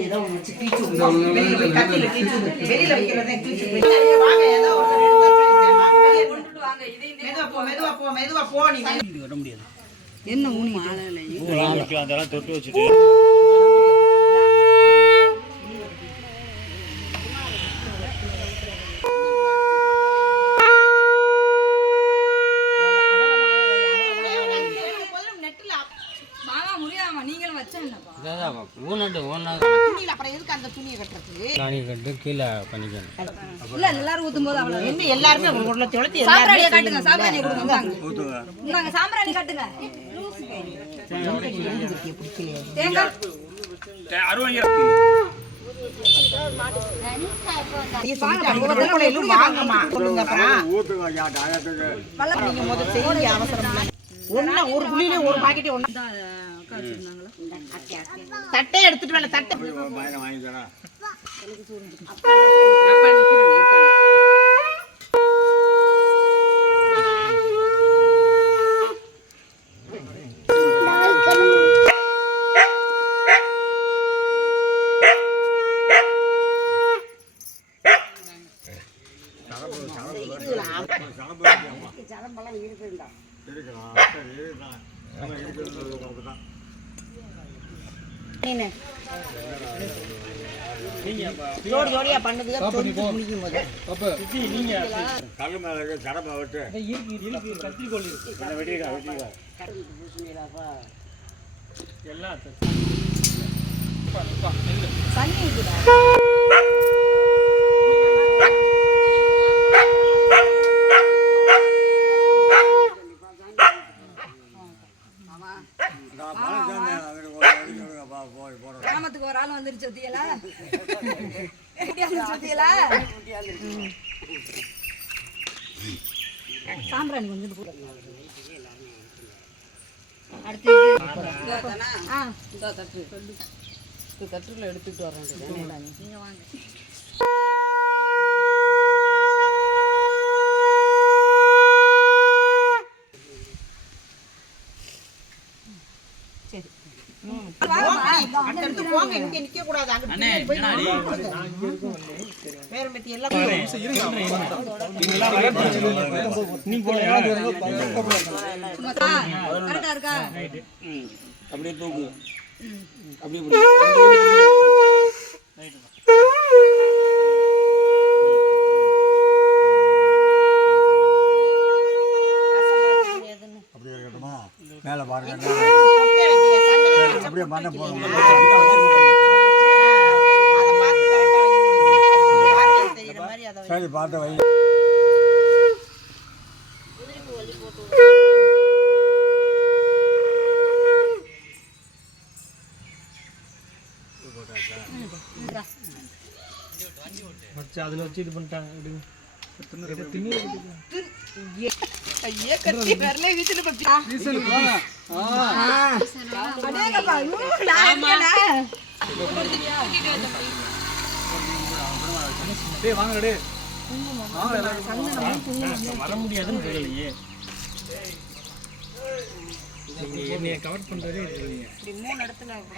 ஏதோ ஒண்ணு வச்சு கிழிச்சு விடு. வெளியில கத்தியில கிழிச்சு விடு. வெளியில வைக்கிறதை கிழிச்சு விடு. வெளியில வாங்க, ஏதோ ஒண்ணு எடுத்து வச்சு வாங்க, ஊனட்டு ஊனா துணியில அப்புறம் எதுக்கு அந்த துணியை கட்டுறதுக்கு நாணி கட்டு கீழே பண்ணிக்கணும். இல்ல எல்லாரும் ஊத்தும் போது அவ்வளவு என்ன எல்லாருமே உள்ள தொலைத்தி சாம்பிராணியை காட்டுங்க சாம்பிராணியை கொடுங்க இந்தாங்க. சாம்பிராணி காட்டுங்க. தேங்காய். வாங்கம்மா. சொல்லுங்க அப்புறம். நீங்க முதல்ல அவசரம் இல்லை. ஒண்ணா ஒரு புள்ளியில ஒரு பாக்கெட் ஒண்ணா தட்டை ஜோடி ஜோடியா பண்ணுது. தொட்டு முடிக்கும் போது மேல கத்திரிக்கோள் இருக்கு வெட்டிக்கா வெட்டிக்கா கிராமத்துக்கு ஆள் வந்துருச்சு ஒத்தியலா ஒத்தியலா சாம்பிராணி கொஞ்சம். அடுத்து தட்டுல எடுத்துட்டு வரேன். நீங்க வாங்க. அடுத்தடுத்து போங்க இங்க நிக்க கூடாது. அங்க பின்னாடி போய் நில்லுங்க. வேற மெத்தி எல்லாம் கரெக்டா இருக்கா? அப்படியே தூக்கு அப்படியே மேலே பாருங்க மாதிரி அதை வைங்க. சரி பார்த்து வை வீட்டுல போய் அடேங்கப்பா, ஐயோ, நான் இருக்கேனா? வர முடியாதுன்னு சொல்லலையே இப்படி மூணு இடத்துல